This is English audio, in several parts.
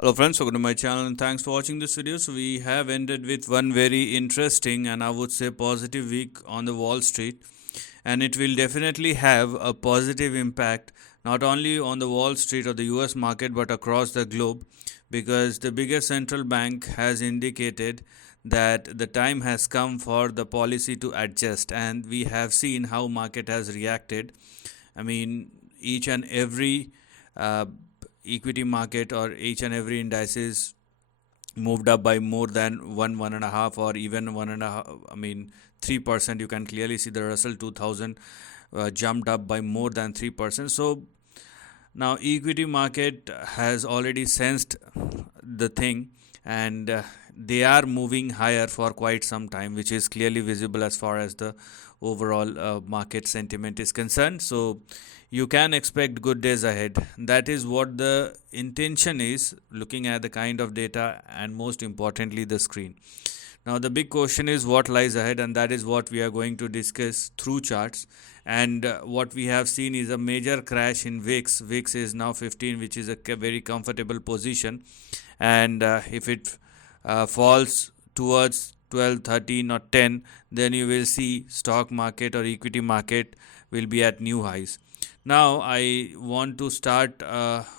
Hello friends, welcome to my channel and thanks for watching this video. So we have ended with one very interesting and I would say positive week on the Wall Street, and it will definitely have a positive impact not only on the Wall Street or the US market but across the globe, because the biggest central bank has indicated that the time has come for the policy to adjust, and we have seen how market has reacted. I mean, each and every uh, equity market or each and every indices moved up by more than 1.5 or even 1.5, 3%. You can clearly see the Russell 2000 jumped up by more than 3%. So now equity market has already sensed the thing, and they are moving higher for quite some time, which is clearly visible as far as the overall market sentiment is concerned. So you can expect good days ahead. That is what the intention is, looking at the kind of data and most importantly the screen. Now the big question is what lies ahead, and that is what we are going to discuss through charts. And what we have seen is a major crash in VIX. VIX is now 15, which is a very comfortable position, and if it falls towards 12, 13 or 10, then you will see stock market or equity market will be at new highs. Now I want to start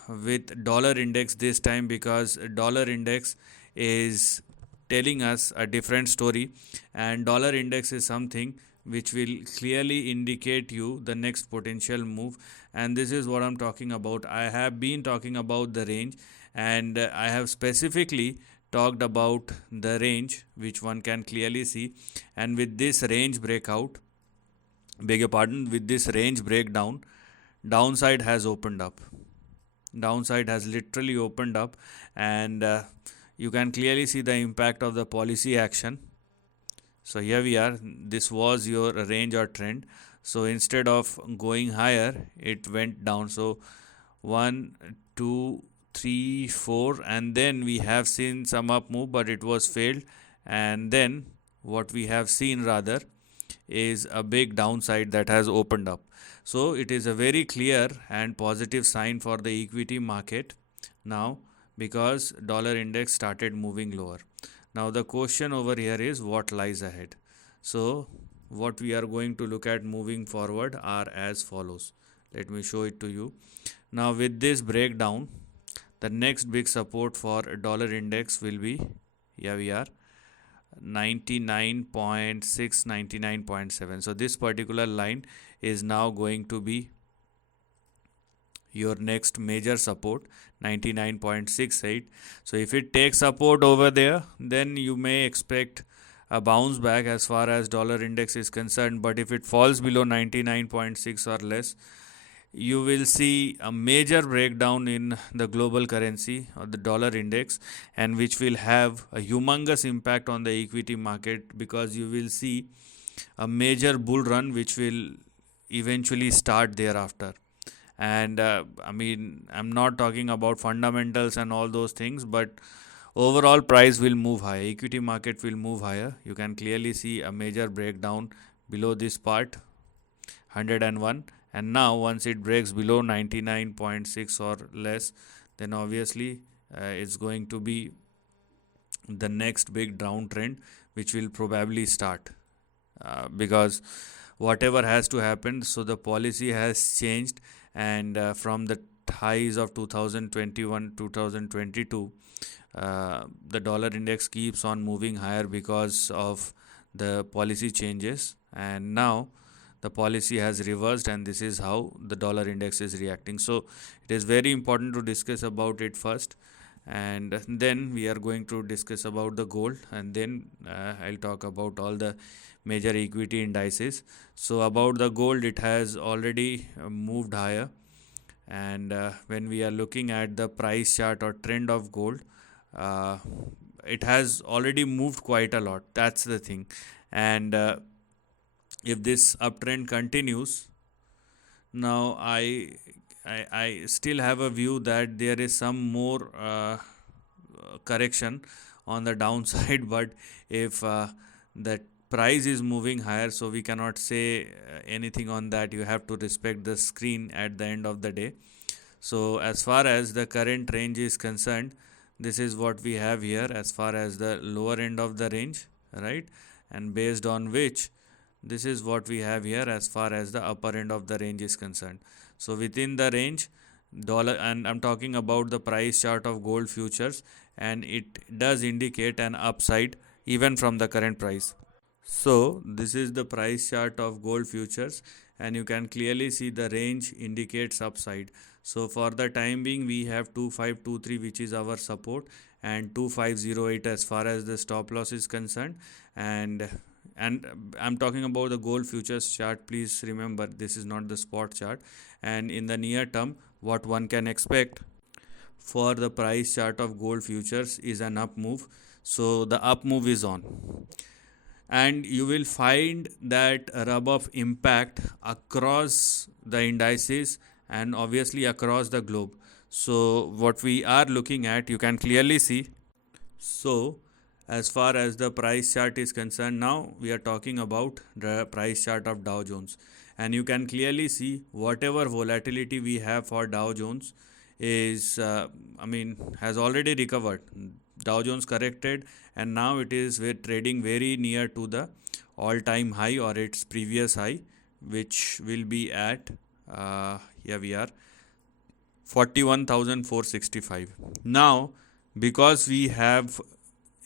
with dollar index this time, because dollar index is telling us a different story, and dollar index is something which will clearly indicate you the next potential move. And this is what I'm talking about. I have been talking about the range, and I have specifically talked about the range which one can clearly see. And with this range breakout, beg your pardon, with this range breakdown, downside has opened up. Downside has literally opened up, and you can clearly see the impact of the policy action. So here we are. This was your range or trend. So instead of going higher, it went down. So 1, 2, 3, 4, and then we have seen some up move, but it was failed. And then what we have seen rather is a big downside that has opened up. So it is a very clear and positive sign for the equity market now, because dollar index started moving lower. Now the question over here is what lies ahead. So what we are going to look at moving forward are as follows. Let me show it to you. Now with this breakdown, the next big support for dollar index will be, here we are, 99.6, 99.7. So this particular line is now going to be your next major support, 99.68. So if it takes support over there, then you may expect a bounce back as far as dollar index is concerned. But if it falls below 99.6 or less, you will see a major breakdown in the global currency or the dollar index, and which will have a humongous impact on the equity market, because you will see a major bull run which will eventually start thereafter. And I'm not talking about fundamentals and all those things, but overall price will move higher, equity market will move higher. You can clearly see a major breakdown below this part, 101. And now once it breaks below 99.6 or less, then obviously it's going to be the next big downtrend which will probably start, because whatever has to happen, so the policy has changed. And from the highs of 2021 2022, the dollar index keeps on moving higher because of the policy changes, and now the policy has reversed, and this is how the dollar index is reacting. So it is very important to discuss about it first, and then we are going to discuss about the gold, and then I'll talk about all the major equity indices. So about the gold, it has already moved higher, and when we are looking at the price chart or trend of gold, uh, it has already moved quite a lot. That's the thing. And if this uptrend continues, now I still have a view that there is some more correction on the downside. But if the price is moving higher, so we cannot say anything on that. You have to respect the screen at the end of the day. So as far as the current range is concerned, this is what we have here as far as the lower end of the range, right? And based on which, this is what we have here as far as the upper end of the range is concerned. So within the range, dollar, and I'm talking about the price chart of gold futures, and it does indicate an upside even from the current price. So this is the price chart of gold futures, and you can clearly see the range indicates upside. So for the time being, we have 2523, which is our support, and 2508 as far as the stop loss is concerned. And I'm talking about the gold futures chart. Please remember, this is not the spot chart. And in the near term, what one can expect for the price chart of gold futures is an up move. So the up move is on, and you will find that rub of impact across the indices and obviously across the globe. So what we are looking at, you can clearly see. So as far as the price chart is concerned, now we are talking about the price chart of Dow Jones, and you can clearly see whatever volatility we have for Dow Jones is has already recovered. Dow Jones corrected, and now it is trading very near to the all time high or its previous high, which will be at here we are 41,465. Now, because we have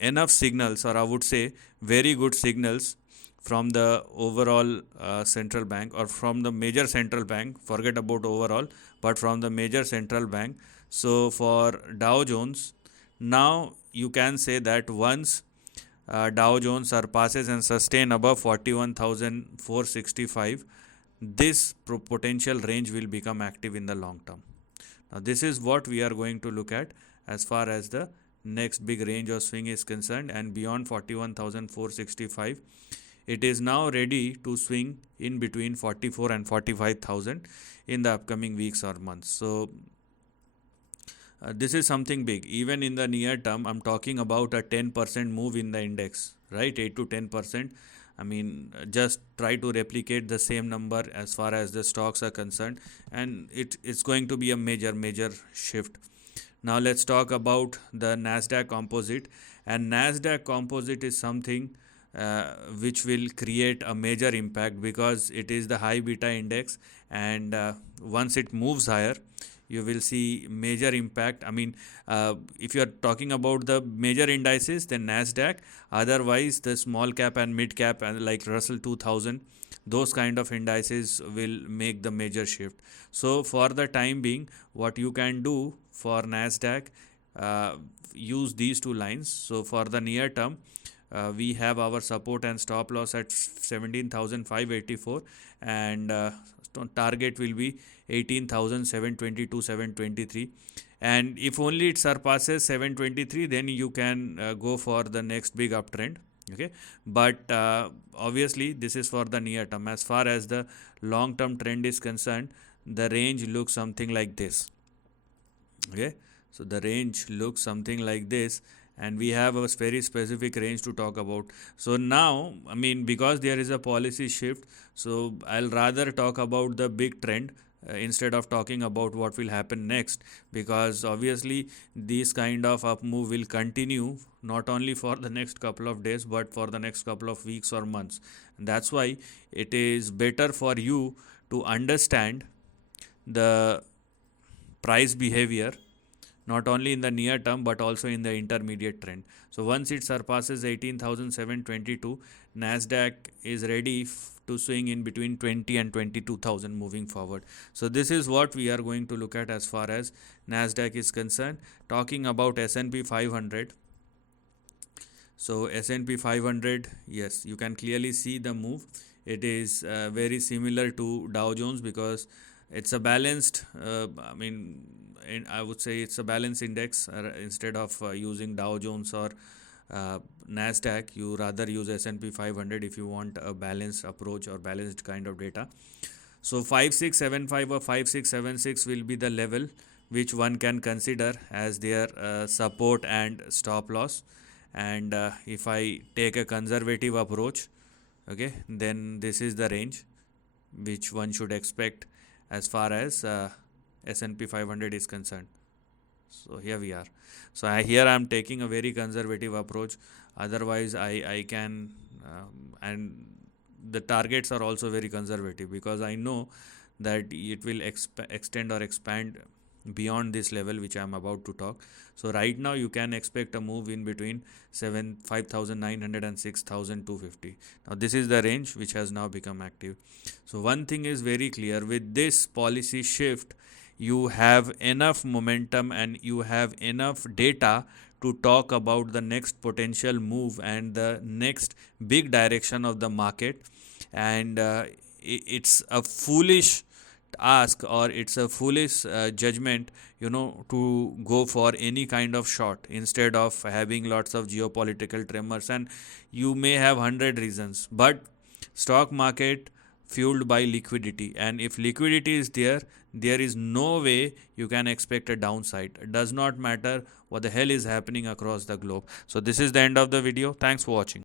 enough signals, or I would say very good signals from the overall central bank, or from the major central bank, forget about overall, but from the major central bank. So for Dow Jones, now you can say that once Dow Jones surpasses and sustain above 41,465, this potential range will become active in the long term. Now this is what we are going to look at as far as the next big range of swing is concerned, and beyond 41,465, it is now ready to swing in between 44 and 45,000 in the upcoming weeks or months. So this is something big. Even in the near term, I'm talking about a 10% move in the index, right? 8 to 10%. Just try to replicate the same number as far as the stocks are concerned, and it's going to be a major shift. Now let's talk about the NASDAQ composite, and NASDAQ composite is something which will create a major impact because it is the high beta index, and once it moves higher, you will see major impact. If you are talking about the major indices, then NASDAQ. Otherwise, the small cap and mid cap, and like Russell 2000, those kind of indices will make the major shift. So for the time being, what you can do for NASDAQ, use these two lines. So for the near term, we have our support and stop loss at 17,584, and target will be 18,722, 723, and if only it surpasses 723, then you can go for the next big uptrend. Okay, but obviously this is for the near term. As far as the long term trend is concerned, the range looks something like this. Okay, so the range looks something like this, and we have a very specific range to talk about. So now, because there is a policy shift, so I'll rather talk about the big trend instead of talking about what will happen next, because obviously this kind of up move will continue not only for the next couple of days but for the next couple of weeks or months. And that's why it is better for you to understand the price behavior not only in the near term but also in the intermediate trend. So once it surpasses 18,722, NASDAQ is ready to swing in between 20 and 22,000 moving forward. So this is what we are going to look at as far as NASDAQ is concerned. Talking about S&P 500. So S&P 500, yes, you can clearly see the move. It is very similar to Dow Jones because it's a balanced, I would say it's a balanced index. Instead of using Dow Jones or NASDAQ, you rather use S&P 500 if you want a balanced approach or balanced kind of data. So 5675 or 5676 will be the level which one can consider as their support and stop loss. And if I take a conservative approach, okay, then this is the range which one should expect as far as S&P 500 is concerned. So here we are. So here I'm taking a very conservative approach. Otherwise, I can and the targets are also very conservative because I know that it will extend or expand beyond this level which I'm about to talk. So right now you can expect a move in between 5,900 and 6,250. Now this is the range which has now become active. So one thing is very clear, with this policy shift you have enough momentum and you have enough data to talk about the next potential move and the next big direction of the market. And it's a foolish ask, or it's a foolish judgment, to go for any kind of short instead of having lots of geopolitical tremors. And you may have 100 reasons, but stock market fueled by liquidity, and if liquidity is there, there is no way you can expect a downside. It does not matter what the hell is happening across the globe. So this is the end of the video. Thanks for watching.